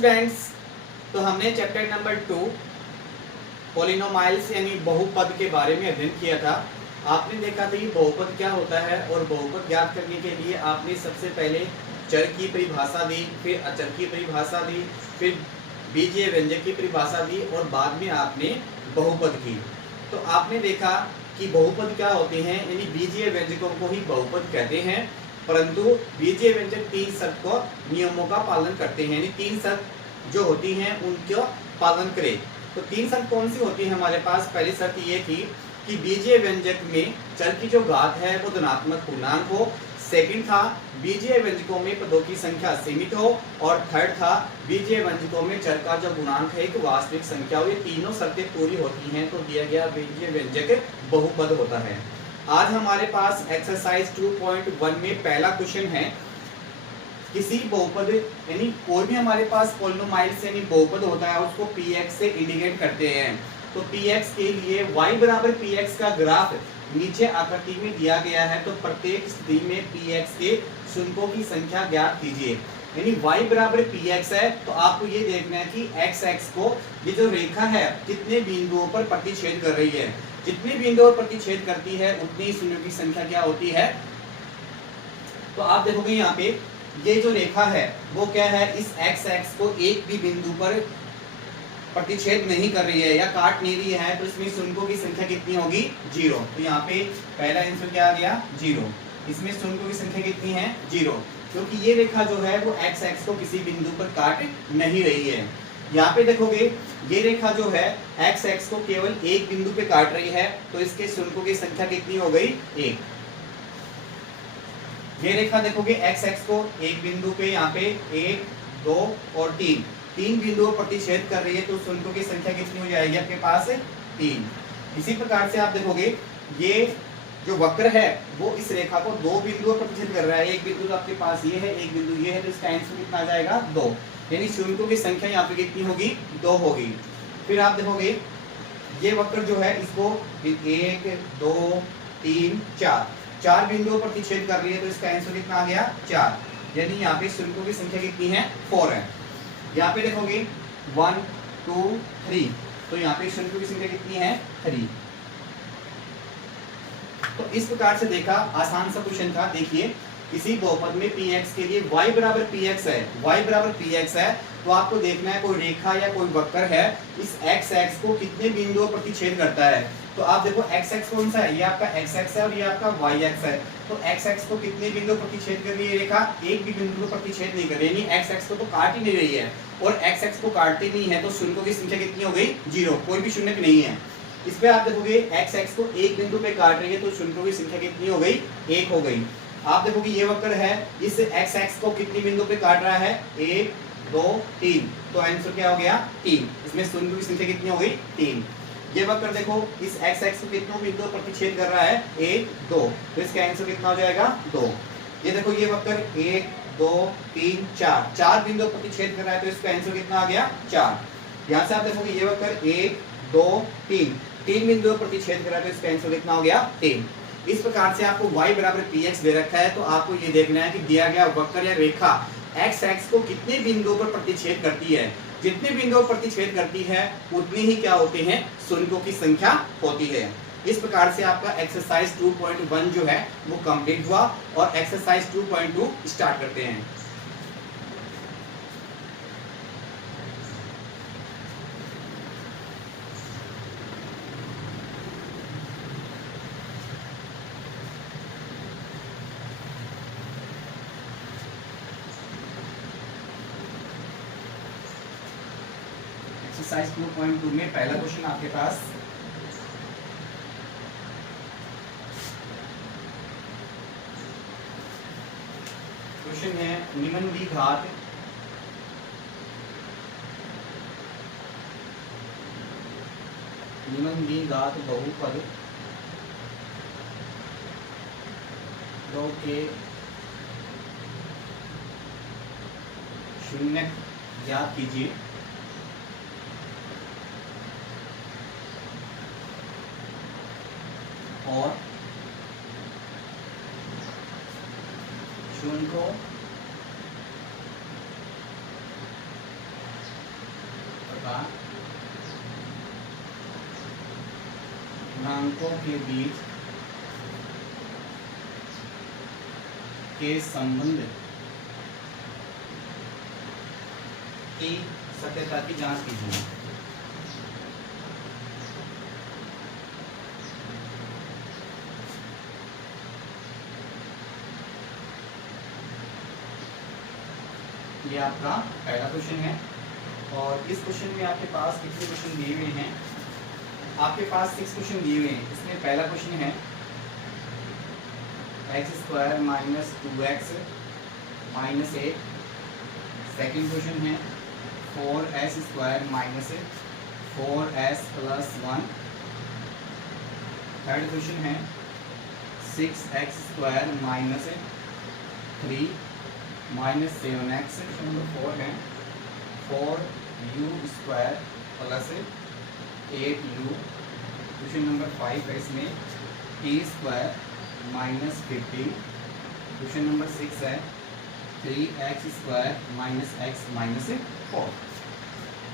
Students, तो हमने chapter number 2 पॉलिनोमाइल्स यानी बहुपद के बारे में अध्ययन किया था। आपने देखा था कि बहुपद क्या होता है और बहुपद ज्ञात करने के लिए आपने सबसे पहले चर की परिभाषा दी, फिर अचर की परिभाषा दी, फिर बीजीय व्यंजक की परिभाषा दी और बाद में आपने बहुपद की। तो आपने देखा कि बहुपद क्या होते हैं, यानी बीजीय व्यंजकों को ही बहुपद कहते हैं, परंतु बीजीय व्यंजक 3 शर्त को नियमों का पालन करते हैं, यानी 3 शर्त जो होती हैं उनका पालन करें। तो 3 शर्त कौन सी होती है हमारे पास? पहली शर्त ये थी कि बीजीय व्यंजक में चर की जो घात है वो धनात्मक पूर्णांक हो। सेकंड था बीजीय व्यंजकों में पदों की संख्या सीमित हो, और थर्ड था बीजीय व्यंजकों में चर का जो गुणांक है एक वास्तविक संख्या हो। ये तीनों शर्तें पूरी होती हैं तो दिया गया बीजीय व्यंजक बहुपद होता है। आज हमारे पास एक्सरसाइज 2.1 में पहला क्वेश्चन है, किसी बहुपद यानी कोई भी हमारे पास पॉलिनोमाइल्स यानी बहुपद होता है उसको px से इंडिकेट करते हैं। तो px के लिए y बराबर px का ग्राफ नीचे आकृति में दिया गया है, तो प्रत्येक स्थिति में px के शून्यों की संख्या ज्ञात कीजिए। यानी y बराबर px है तो आपको ये देखना है कि x को ये जो रेखा है कितने बिंदुओं पर प्रतिच्छेद कर रही है। जितने बिंदुओं पर प्रतिच्छेद करती है उतनी ही शून्यों की संख्या क्या होती है। तो आप देखोगे यहाँ पे ये जो रेखा है वो क्या है, इस x को एक भी बिंदु पर प्रतिच्छेद नहीं कर रही है या काट नहीं रही है, तो इसमें शून्यों की संख्या कितनी होगी? 0। तो यहाँ पे पहला आंसर क्या आ गया? 0। इसमें शून्यों की संख्या कितनी है? 0, क्योंकि ये रेखा जो है वो x को किसी बिंदु पर काट नहीं रही है। यहाँ पे देखोगे ये रेखा जो है x को केवल एक बिंदु पे काट रही है, तो इसके शून्यों की संख्या कितनी हो गई? 1। ये रेखा देखोगे x को एक बिंदु पे यहाँ पे 1, 2 और 3 बिंदुओं पर प्रतिच्छेद कर रही है, तो शून्यों की संख्या कितनी हो जाएगी आपके पास? 3। इसी प्रकार से आप देखोगे ये जो वक्र है वो इस रेखा को 2 बिंदुओं पर प्रतिच्छेद कर रहा है। एक बिंदु तो आपके पास ये है, एक बिंदु ये है, तो इसका आंसर कितना आ जाएगा? 2। यानी शून्यों की संख्या यहाँ पे कितनी होगी? 2 होगी। फिर आप देखोगे ये वक्र जो है इसको 1, 2, 3, 4 बिंदुओं पर प्रतिच्छेद कर रही है, तो इसका आंसर कितना आ गया? 4। यानी यहाँ पे शून्यों की संख्या कितनी है? 4 है। यहाँ पे देखोगे 1, 2, 3, तो यहाँ पे शून्यों की संख्या कितनी है? 3। तो इस प्रकार से देखा, आसान सा क्वेश्चन था। देखिए किसी बहुपद में px के लिए y बराबर px है, y बराबर px है, तो आपको देखना है कोई रेखा या कोई वक्र है इस x को कितने बिंदुओं पर प्रतिच्छेद करता है। तो आप देखो x कौन सा है? ये आपका x है और ये आपका y है। तो x को कितने बिंदुओं पर प्रतिच्छेद कर रही है रेखा? एक भी बिंदु पर प्रतिच्छेद नहीं कर रही, यानी x को तो काट ही नहीं रही है, और x को काटती नहीं है, तो शून्यों की संख्या कितनी हो गई? 0। कोई भी शून्य नहीं है। इस पे आप देखोगे x को एक बिंदु पे काट रही है, तो शून्यों की संख्या कितनी हो गई? 1 हो गई। आप देखोगे ये वक्र है, इस x को कितनी बिंदु पे काट रहा है? 1, 2, 3, तो आंसर क्या हो गया? 3। इसमें शून्यों की संख्या कितनी हो गई? 3। ये वक्र देखो इस x को कितनों बिंदुओं पर प्रतिच्छेद कर रहा है? 1, 2, तो इसका आंसर कितना हो जाएगा? 2। ये देखो ये वक्र 1, 2, 3, 4 बिंदुओं पर प्रतिच्छेद कर रहा है, तो इसका आंसर कितना आ गया? 4। यहाँ से आप देखोगे ये वक्र 1, 2, 3 बिंदुओं पर प्रतिच्छेद कर रहा है, तो इसका आंसर कितना हो गया? 3। इस प्रकार से आपको y बराबर px दे रखा है, तो आपको ये देखना है कि दिया गया वक्र या रेखा x को कितने बिंदुओं पर प्रतिच्छेद करती है। जितने बिंदुओं पर प्रतिच्छेद करती है उतनी ही क्या होते हैं? शून्यों की संख्या होती है। इस प्रकार से आपका एक्सरसाइज 2.1 जो है वो कंप्लीट हुआ, और एक्सरसाइज 2.2 स्टार्ट करते हैं। एक्सरसाइज 2.2 में पहला क्वेश्चन आपके पास, क्वेश्चन है निम्नलिखित बहुपद के शून्य ज्ञात कीजिए। और शून्य को गुणांकों के बीच के संबंध की सत्यता की जांच कीजिए। ये आपका पहला क्वेश्चन है और इस क्वेश्चन में आपके पास कितने क्वेश्चन दिए हुए हैं? आपके पास 6 क्वेश्चन दिए हुए हैं। इसमें पहला क्वेश्चन है x² minus 2x minus 8। Second question है 4s² minus 4s plus 1। Third question है 6x² minus 3 minus 7x। Question number 4 है 4u² plus 8u। Question number 5 है इसमें t² माइनस 15। क्वेश्चन नंबर 6 है 3x² माइनस x माइनस 4।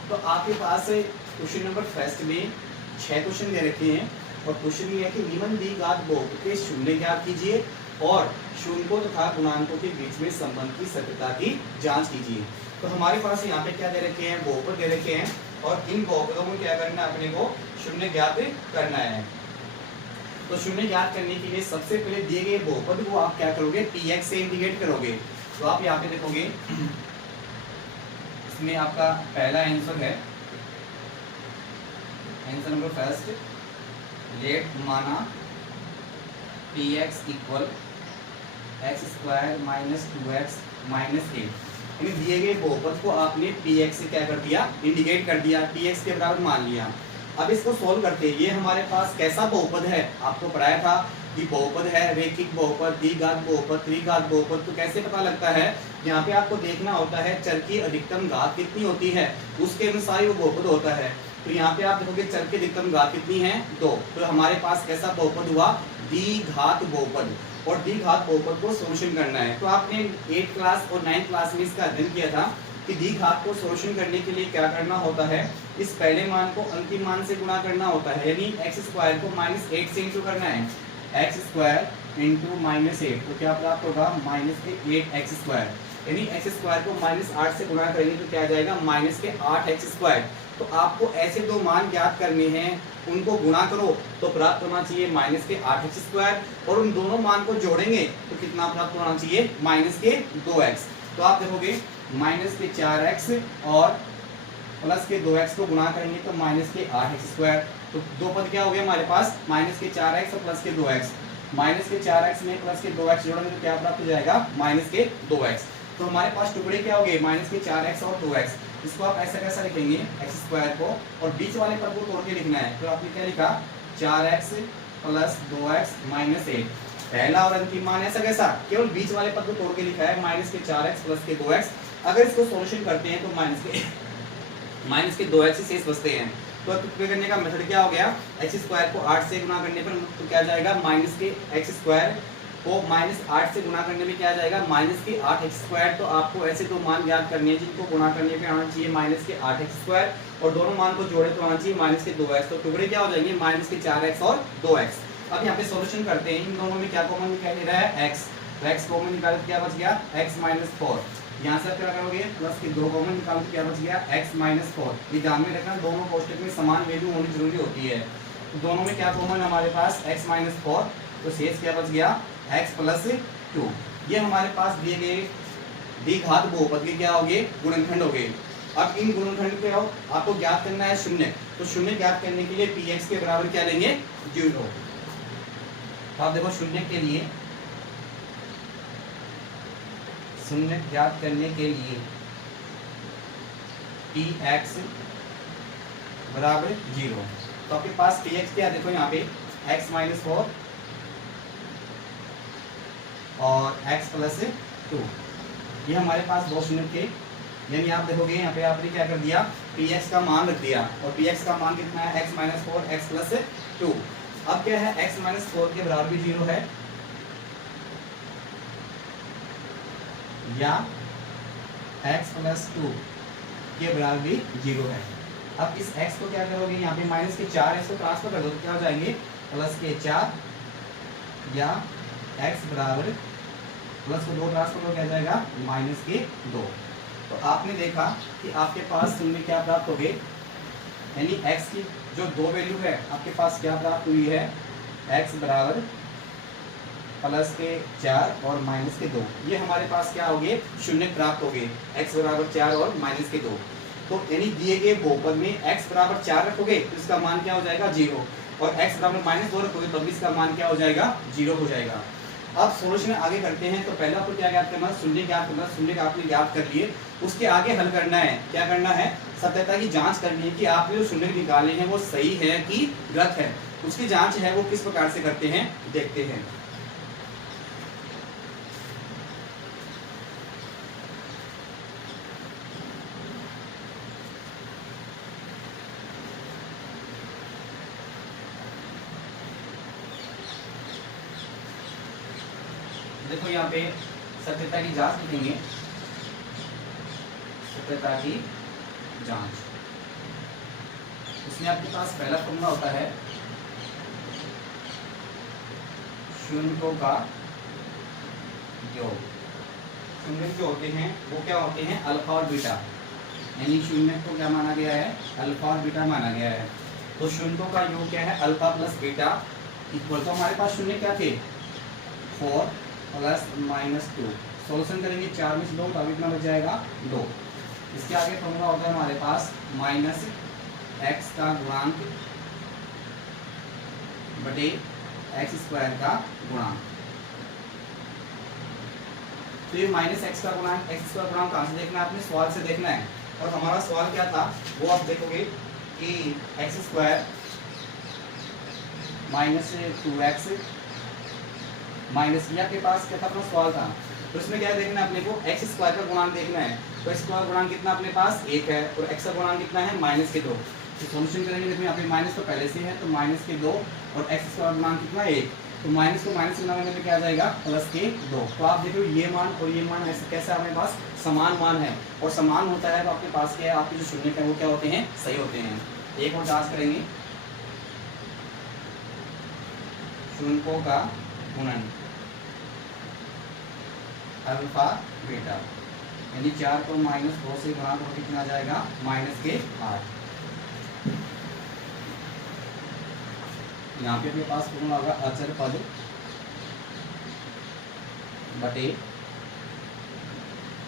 तो आपके पास question number first में 6 question दे रखे हैं और क्वेश्चन ये है कि निम्न दी घात बहुपद के शून्य ज्ञात कीजिए और शून्यों तथा गुणांकों के बीच में संबंध की सत्यता की जांच कीजिए। तो हमारे पास यहाँ पे क्या दे रखे हैं? बहुपद दे रखे हैं और इन बहुपदों को क्या करना है? अपने को शून्य ज्ञात करना है। तो शून्य ज्ञात करने के लिए सबसे पहले दिए गए बहुपद को आप क्या करोगे? px से इंटीग्रेट करोगे। तो आप यहाँ पे देखोगे इसमें आपका पहला आंसर है आंसर नंबर फर्स्ट, लेट माना px equal x² minus 2x minus 8। यानी दिए गए बहुपद को आपने px से क्या कर दिया? इंडिकेट कर दिया, px के बराबर मान लिया। अब इसको सोल्व करते हैं। ये हमारे पास कैसा बहुपद है? आपको पढ़ाया था कि बहुपद है रैखिक बहुपद, द्विघात बहुपद, त्रिघात बहुपद। तो कैसे पता लगता है? यहाँ पे आपको देखना होता है चर की अधिकतम घात कितनी होती है, उसके अनुसार ही वो बहुपद होता है। तो यहाँ पे आप देखोगे चर की अधिकतम घात कितनी है? 2। तो हमारे पास कैसा बहुपद हुआ? द्विघात बहुपद। और द्विघात बहुपद को सोल्यूशन करना है। तो आपने 8th क्लास और 9th क्लास में इसका अध्ययन किया था कि द्विघात को सोल्यूशन करने के लिए क्या करना होता है? इस पहले मान को अंतिम मान से गुणा करना होता है, यानी x² को -8 से इंटू करना है। x² इंटू -8 तो क्या प्राप्त होगा? -8x²। यानी x² को -8 से गुणा करेंगे तो क्या आ जाएगा? -8x²। तो आपको ऐसे दो मान ज्ञात करने हैं, उनको गुणा करो तो प्राप्त होना चाहिए -8x² और उन दोनों मान को जोड़ेंगे तो कितना प्राप्त होना चाहिए? -2x। तो आप देखोगे -4x और +2x को गुणा करेंगे तो -8x²। तो दो पद क्या हो गया हमारे पास? -4x और +2x। -4x में +2x जोड़ेंगे तो क्या प्राप्त हो जाएगा? -2x। तो हमारे पास टुकड़े क्या हो गए? -4x और 2x। इसको आप ऐसा कैसा लिखेंगे? x² को और बीच वाले पद को तोड़ के लिखना है। तो आपने क्या लिखा? 4x + 2x - 8। पहला और अंतिम मान ऐसा कैसा? केवल बीच वाले पद को तोड़ के लिखा है -4x + 2x। अगर इसको सॉल्यूशन करते हैं तो -2x शेष बचते हैं। तो टुकड़े करने का मेथड क्या हो गया? x² को 8 से गुणा करने पर तो क्या जाएगा? -x² को -8 से गुणा करने में क्या जाएगा? -8x²। तो आपको ऐसे दो मान याद करने हैं जिनको गुणा करने पे आना चाहिए -8x² और दोनों मान को जोड़े तो आना चाहिए -2x। तो टुकड़े क्या हो जाएंगे? -4x और 2x। अब यहाँ पे सॉल्यूशन करते हैं। इन दोनों में क्या कॉमन निकाल दे रहा है? x। तो x कॉमन निकाले तो क्या बच गया? x - 4। यहाँ से क्या करोगे? प्लस के 2 कॉमन निकालो तो क्या बच गया? x - 4। ये ध्यान में रखना, दोनों कोष्टक में समान वैल्यू होनी जरूरी होती है। तो दोनों में क्या कॉमन हमारे पास? x - 4। तो शेष क्या बच गया? x + 2। ये हमारे पास दिए गए द्विघात बहुपद के क्या हो गए? गुणनखंड हो गए। अब इन गुणनखंड पे आपको ज्ञात करना है शून्य। तो शून्य ज्ञात करने के लिए px के बराबर क्या लेंगे? 0। तो आप देखो शून्य के लिए, शून्य ज्ञात करने के लिए px बराबर 0। तो आपके पास px क्या? देखो यहाँ पे x - 4 और x + 2। ये हमारे पास दो शून्य थे। यानी आप देखोगे यहाँ पे आपने क्या कर दिया? px का मान रख दिया और px का मान कितना है? x - 4 x + 2। अब क्या है? x - 4 के बराबर भी 0 है या x + 2 के बराबर भी 0 है। अब इस x को क्या करोगे? यहाँ पे -4 इसको ट्रांसफर कर दो तो क्या हो जाएंगे? प्लस के 4 या x बराबर प्लस को 2 ट्रांसफर हो क्या जाएगा माइनस के 2। तो आपने देखा कि आपके पास शून्य क्या प्राप्त हो गए, यानी x की जो 2 वैल्यू है आपके पास क्या प्राप्त हुई है, x बराबर प्लस के 4 और माइनस के 2। ये हमारे पास क्या हो गए, शून्य प्राप्त हो गए, x बराबर 4 और माइनस के 2। तो यानी दिए गए बहुपद में x बराबर 4 रखोगे तो इसका मान क्या हो जाएगा 0, और x बराबर -2 रखोगे तब इसका मान क्या हो जाएगा 0 हो जाएगा। अब सोल्यूशन आगे करते हैं। तो पहला आपको क्या ज्ञात करना है, शून्य ज्ञात करना। शून्य का आपने ज्ञात कर लिए, उसके आगे हल करना है, क्या करना है, सत्यता की जांच करनी है कि आपने जो शून्य निकाले हैं वो सही है कि गलत है। उसकी जांच है वो किस प्रकार से करते हैं, देखते हैं। देखो यहाँ पे सत्यता की जांच लिखेंगे, सत्यता की जांच। इसमें आपके पास पहला फॉर्मूला होता है शून्यों का योग। शून्य जो होते हैं वो क्या होते हैं, अल्फा और बीटा, यानी शून्य को क्या माना गया है, अल्फा और बीटा माना गया है। तो शून्यों का योग क्या है, अल्फा प्लस बीटा इक्वल, तो हमारे पास शून्य क्या थे 4 प्लस -2। सोल्यूशन करेंगे 4 में से 2 तो कितना बच जाएगा 2। इसके आगे फॉर्मूला होता है हमारे पास माइनस x का गुणांक बटे x² का गुणांक। तो ये -x का गुणांक x² गुणांक कहाँ से देखना है, आपने सवाल से देखना है। और हमारा सवाल क्या था वो आप देखोगे कि x² -2x माइनस, ये आपके पास क्या था अपना सवाल था। तो इसमें क्या देखना है अपने को, x² का गुणांक देखना है। तो x का गुणांक कितना अपने पास 1 है और x का गुणांक कितना है -2। तो सॉल्यूशन करेंगे, देखो यहाँ पे माइनस तो पहले से है तो -2 और x² गुणांक कितना 1, तो माइनस को माइनस से गुणा क्या आ जाएगा +2। तो आप देखो ये मान और ये मान ऐसे कैसे हमारे पास समान मान है, और समान होता है तो आपके पास क्या है, आपके जो शून्य है वो क्या होते हैं, सही होते हैं। एक और जांच करेंगे, शून्यों का गुणन अल्फा बीटा, यानी 4 को -2 से गुणा तो कितना आ जाएगा -8। यहाँ पे अपने पास फॉर्मूला होगा अचर पद बटे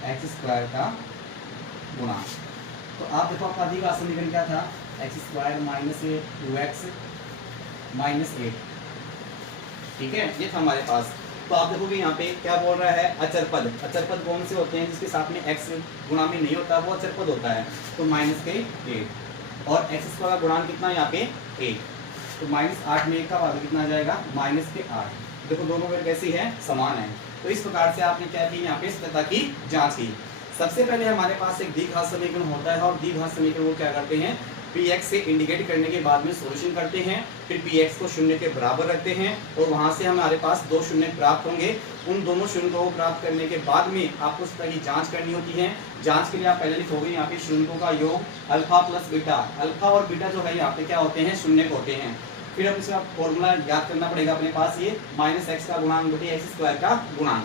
x² का गुणा। तो आप देखो आपका अधिक समीकरण क्या था, x² -2x -8, ठीक है, ये था हमारे पास। तो आप देखोगे यहाँ पे क्या बोल रहा है, अचर पद। अचर पद कौन से होते हैं, जिसके साथ में x गुणा में नहीं होता वो अचर पद होता है। तो -8 और x² का गुणांक कितना है यहाँ पे 1, तो -8 में 1 का भाग कितना आ जाएगा -8। देखो दोनों में कैसी है, समान है। तो इस प्रकार से आपने क्या की, यहाँ पे सत्यता की जांच की। सबसे पहले हमारे पास एक द्विघात समीकरण होता है, और द्विघात समीकरण को क्या करते हैं, px से इंडिकेट करने के बाद में सॉल्यूशन करते हैं, फिर px को शून्य के बराबर रखते हैं और वहां से हमारे पास 2 शून्य प्राप्त होंगे। उन दोनों शून्य को प्राप्त करने के बाद में आपको इस तरह की जांच करनी होती है। जांच के लिए आप पहले लिखोगे यहाँ पे शून्यों का योग अल्फा प्लस बीटा। अल्फा और बीटा जो है यहाँ पे क्या होते हैं, शून्य होते हैं। फिर अब इसका फॉर्मूला याद करना पड़ेगा अपने पास, ये -x का गुणांक बटे x² का गुणांक।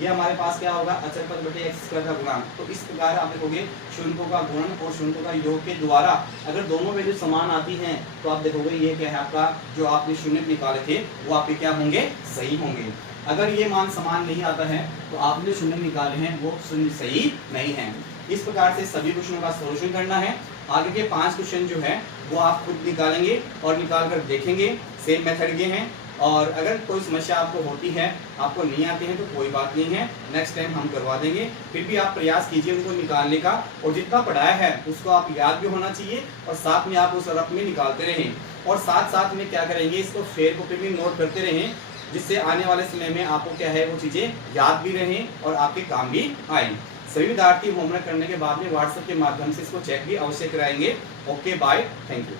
ये हमारे पास क्या होगा, अचर पद बटे x² का गुणांक। तो इस प्रकार आप देखोगे शून्यों का गुणन और शून्यों का योग के द्वारा अगर दोनों वैल्यू समान आती हैं तो आप देखोगे ये क्या है, आपका जो आपने शून्य निकाले थे वो आपके क्या होंगे, सही होंगे। अगर ये मान समान नहीं आता है तो आपने शून्य निकाले हैं वो शून्य सही नहीं है। इस प्रकार से सभी क्वेश्चनों का सॉल्यूशन करना है। आगे के 5 क्वेश्चन जो है वो आप खुद निकालेंगे और निकाल कर देखेंगे, सेम मेथड के हैं। और अगर कोई समस्या आपको होती है, आपको नहीं आती है तो कोई बात नहीं है, नेक्स्ट टाइम हम करवा देंगे। फिर भी आप प्रयास कीजिए उनको निकालने का, और जितना पढ़ाया है उसको आप याद भी होना चाहिए और साथ में आप उस रफ में निकालते रहें। और साथ साथ में क्या करेंगे, इसको फेयर कॉपी में नोट करते रहें, जिससे आने वाले समय में आपको क्या है वो चीज़ें याद भी रहें और आपके काम भी आए। सभी विद्यार्थी होमवर्क करने के बाद में व्हाट्सएप के माध्यम से इसको चेक भी अवश्य कराएंगे। Okay bye, thank you.